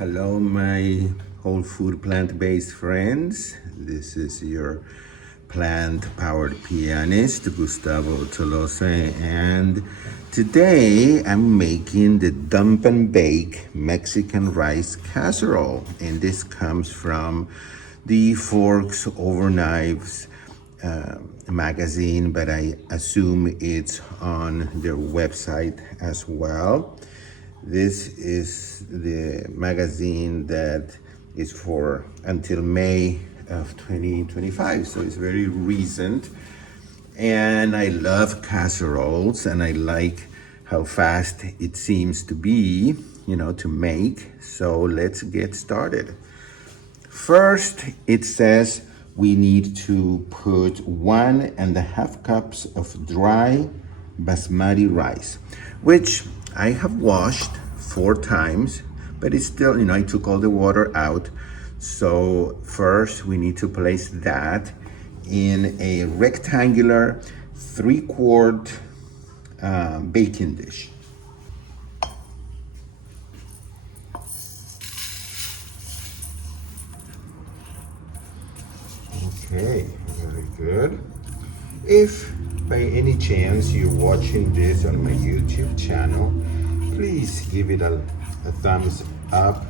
Hello, my whole food plant-based friends. This is your plant-powered pianist, Gustavo Tolosa, and today I'm making the dump and bake Mexican rice casserole. And this comes from the Forks Over Knives magazine, but I assume it's on their website as well. This is the magazine that is for until May of 2025, so it's very recent. And I love casseroles, and I like how fast it seems to be, to make. So let's get started. First, it says we need to put 1.5 cups of dry Basmati rice, which I have washed 4 times, but it's still, I took all the water out. So first we need to place that in a rectangular 3-quart baking dish. Okay, very good. If by any chance you're watching this on my YouTube channel, please give it a thumbs up,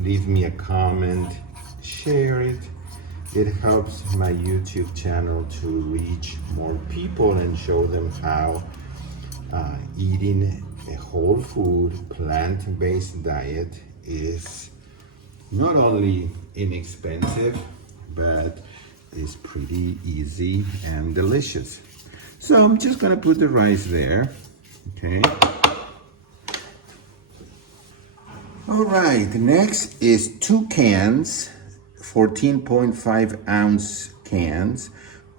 leave me a comment, share it. It helps my YouTube channel to reach more people and show them how eating a whole food, plant-based diet is not only inexpensive, but is pretty easy and delicious. So I'm just gonna put the rice there, okay? All right, next is 2 cans, 14.5 ounce cans,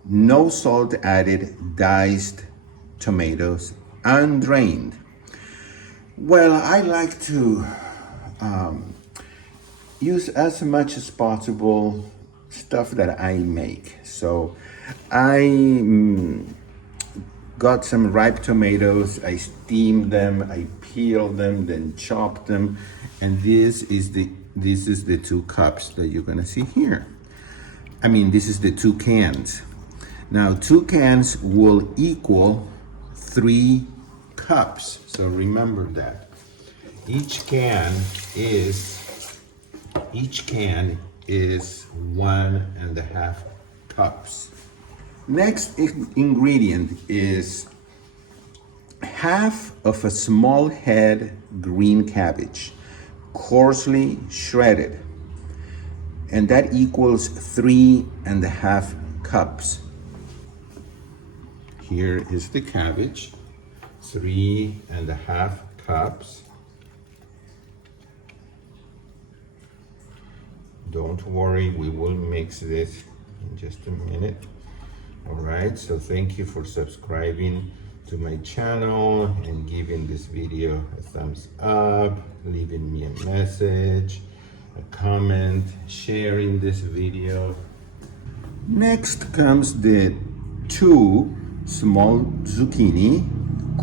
no salt added, diced tomatoes, undrained. Well, I like to use as much as possible stuff that I make. So I got some ripe tomatoes, I steamed them, I peeled them, then chopped them, and this is the 2 cups that you're gonna see here. This is the 2 cans. Now 2 cans will equal 3 cups. So remember that. Each can is 1.5 cups. Next ingredient is half of a small head green cabbage, coarsely shredded, and that equals 3.5 cups. Here is the cabbage, 3.5 cups. Don't worry, we will mix this in just a minute. All right, so thank you for subscribing to my channel and giving this video a thumbs up, leaving me a message, a comment, sharing this video. Next comes the 2 small zucchini,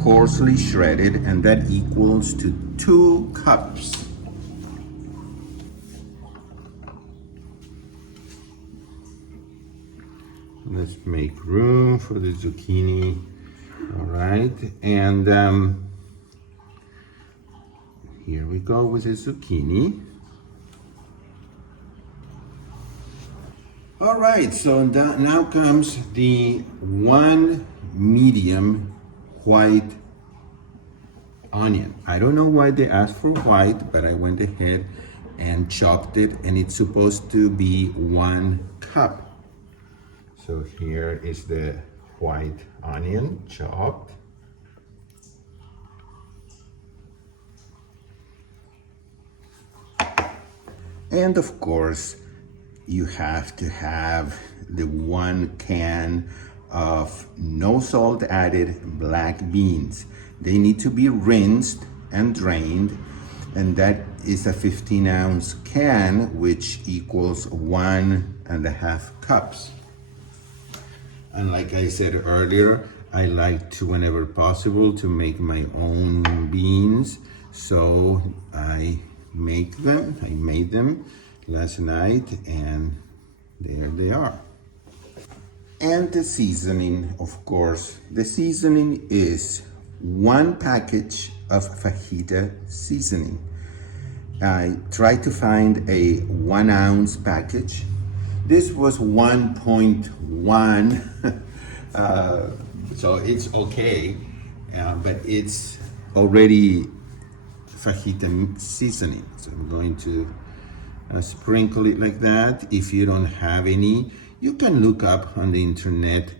coarsely shredded, and that equals to 2 cups. Let's make room for the zucchini. All right, and here we go with the zucchini. All right, so now comes the 1 medium white onion. I don't know why they asked for white, but I went ahead and chopped it, and it's supposed to be 1 cup. So here is the white onion chopped. And of course, you have to have the 1 can of no salt added black beans. They need to be rinsed and drained, and that is a 15-ounce can, which equals 1.5 cups. And like I said earlier, I like to, whenever possible, to make my own beans. So I make them. I made them last night and there they are. And the seasoning, of course. The seasoning is 1 package of fajita seasoning. I tried to find a 1 ounce package. This was 1.1, so it's okay, but it's already fajita seasoning. So I'm going to sprinkle it like that. If you don't have any, you can look up on the internet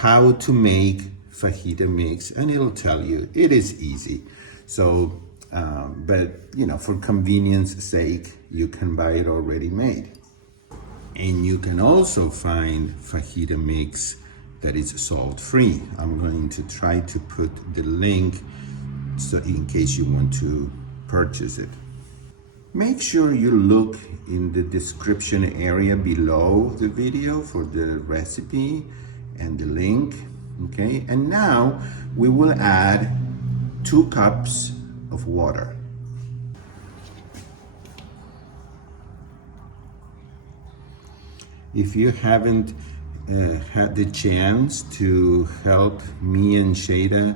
how to make fajita mix, and it'll tell you. It is easy. So, but you know, for convenience sake, you can buy it already made. And you can also find fajita mix that is salt-free. I'm going to try to put the link so in case you want to purchase it. Make sure you look in the description area below the video for the recipe and the link, okay? And now we will add 2 cups of water. If you haven't had the chance to help me and Shada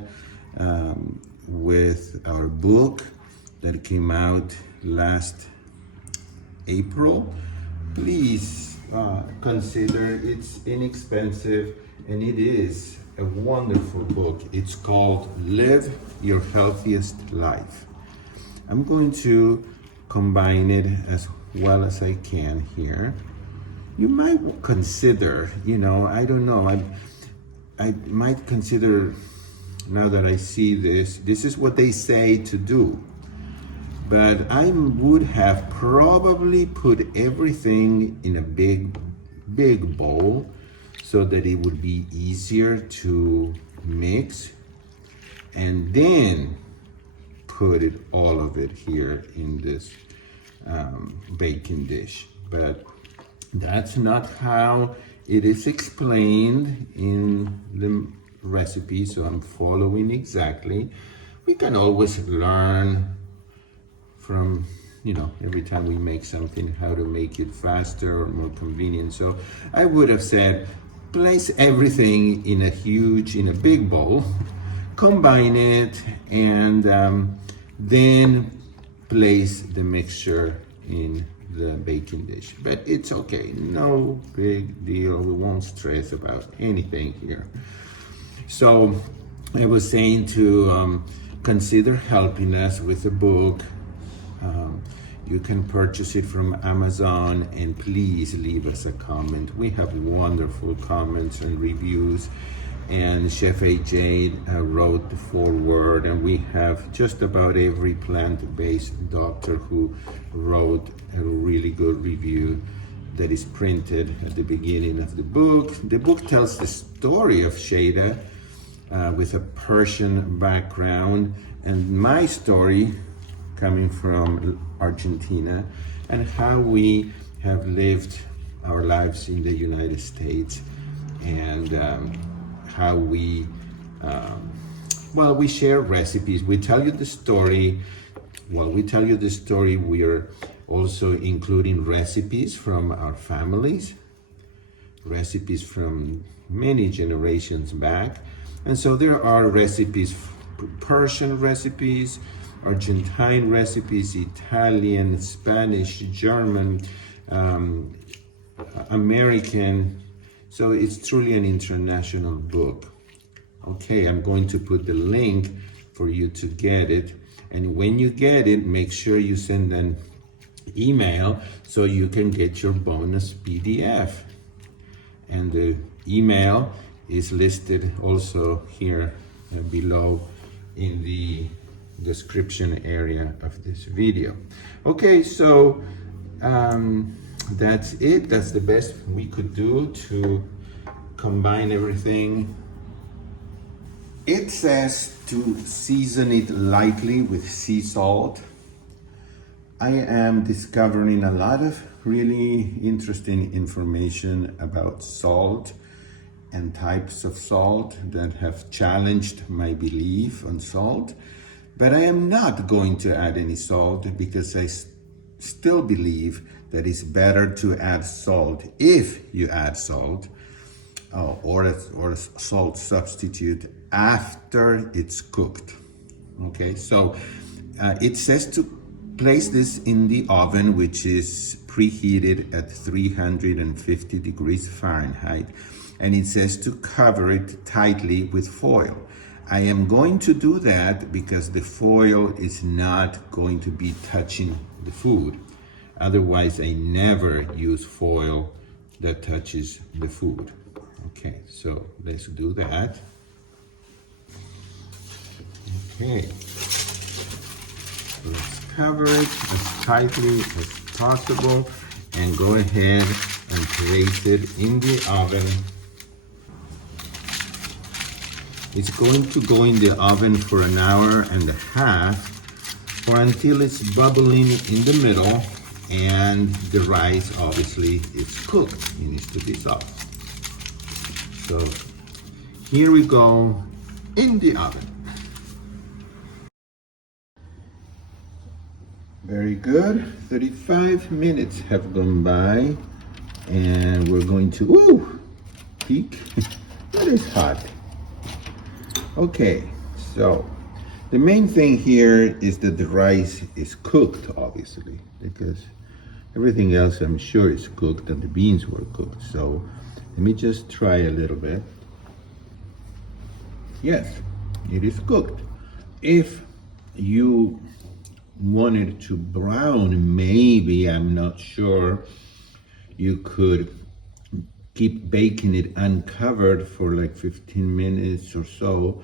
with our book that came out last April, please consider. It's inexpensive and it is a wonderful book. It's called Live Your Healthiest Life. I'm going to combine it as well as I can here. You might consider, you know, I don't know, I might consider, now that I see this is what they say to do. But I would have probably put everything in a big bowl so that it would be easier to mix, and then put all of it here in this baking dish. But that's not how it is explained in the recipe, so I'm following exactly. We can always learn from, you know, every time we make something, how to make it faster or more convenient. So I would have said, place everything in a big bowl, combine it, and then place the mixture in the baking dish. But it's okay, no big deal. We won't stress about anything here. So I was saying to consider helping us with the book. You can purchase it from Amazon, and please leave us a comment. We have wonderful comments and reviews, and Chef AJ wrote the foreword, and we have just about every plant-based doctor who wrote a really good review that is printed at the beginning of the book. The book tells the story of Shada with a Persian background, and my story coming from Argentina, and how we have lived our lives in the United States, and how we share recipes. We tell you the story. While we tell you the story, we are also including recipes from our families, recipes from many generations back. And so there are recipes, Persian recipes, Argentine recipes, Italian, Spanish, German, American. So it's truly an international book. Okay, I'm going to put the link for you to get it. And when you get it, make sure you send an email so you can get your bonus PDF. And the email is listed also here below in the description area of this video. Okay, so that's it. That's the best we could do to combine everything. It says to season it lightly with sea salt. I am discovering a lot of really interesting information about salt and types of salt that have challenged my belief on salt. But I am not going to add any salt because I still believe that it's better to add salt if you add salt or a salt substitute after it's cooked. Okay, so it says to place this in the oven, which is preheated at 350 degrees Fahrenheit, and it says to cover it tightly with foil. I am going to do that because the foil is not going to be touching the food. Otherwise, I never use foil that touches the food. Okay, so let's do that. Okay, let's cover it as tightly as possible and go ahead and place it in the oven. It's going to go in the oven for an hour and a half or until it's bubbling in the middle and the rice obviously is cooked. It needs to be soft. So here we go in the oven. Very good. 35 minutes have gone by and we're going to peek. That is hot. Okay, so the main thing here is that the rice is cooked, obviously, because everything else I'm sure is cooked and the beans were cooked. So let me just try a little bit. Yes, it is cooked. If you wanted to brown, maybe, I'm not sure, you could keep baking it uncovered for like 15 minutes or so.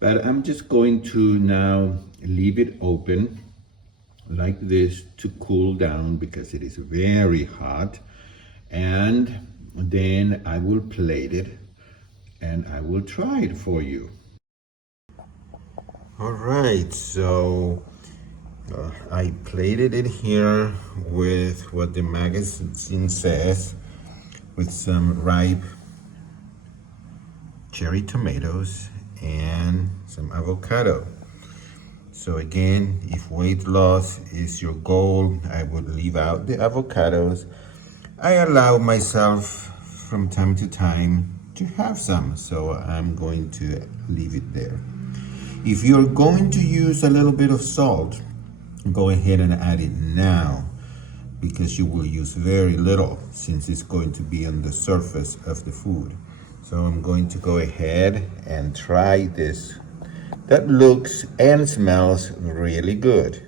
But I'm just going to now leave it open like this to cool down because it is very hot. And then I will plate it and I will try it for you. All right, so I plated it here with what the magazine says, with some ripe cherry tomatoes and some avocado. So again, if weight loss is your goal, I would leave out the avocados. I allow myself from time to time to have some, so I'm going to leave it there. If you're going to use a little bit of salt, go ahead and add it now, because you will use very little since it's going to be on the surface of the food. So I'm going to go ahead and try this. That looks and smells really good.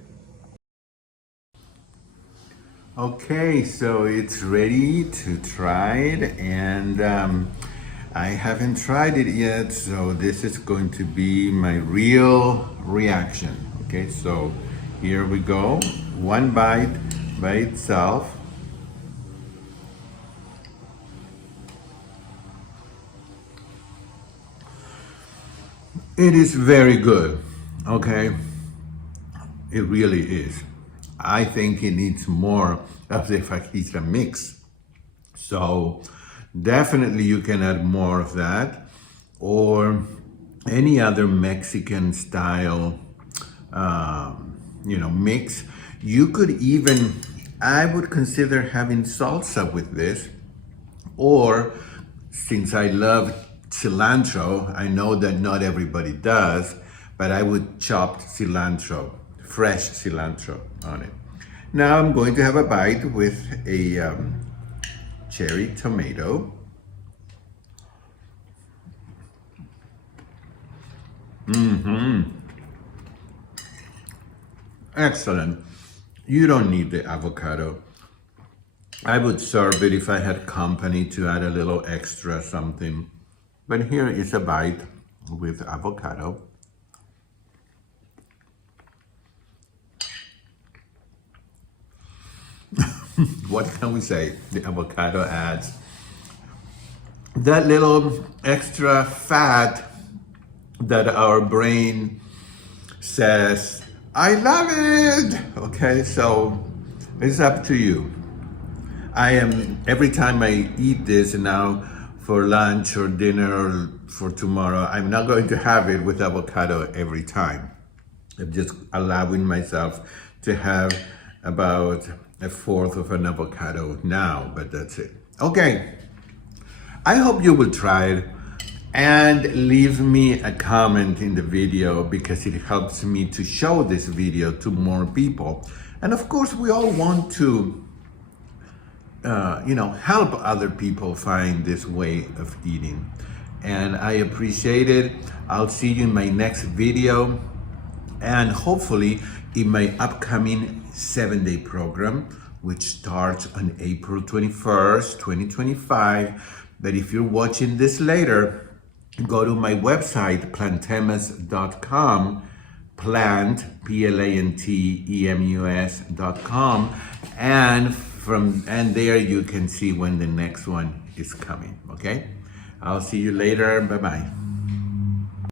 Okay, so it's ready to try it, and I haven't tried it yet, so this is going to be my real reaction. Okay, so here we go. One bite by itself. It is very good, okay? It really is. I think it needs more of the fajita mix. So definitely you can add more of that, or any other Mexican style mix. You could even, I would consider having salsa with this, or since I love cilantro, I know that not everybody does, but I would chop cilantro, fresh cilantro on it. Now I'm going to have a bite with a cherry tomato. Excellent. You don't need the avocado. I would serve it if I had company to add a little extra something. But here is a bite with avocado. What can we say? The avocado adds that little extra fat that our brain says, I love it. Okay, so it's up to you. Every time I eat this now for lunch or dinner or for tomorrow, I'm not going to have it with avocado every time. I'm just allowing myself to have about a fourth of an avocado now, but that's it. Okay, I hope you will try it and leave me a comment in the video because it helps me to show this video to more people. And of course, we all want to help other people find this way of eating. And I appreciate it. I'll see you in my next video and hopefully in my upcoming 7-day program, which starts on April 21st, 2025. But if you're watching this later, go to my website, plantemus.com, plant, PLANTEMUS.com, and there you can see when the next one is coming, okay? I'll see you later, bye-bye.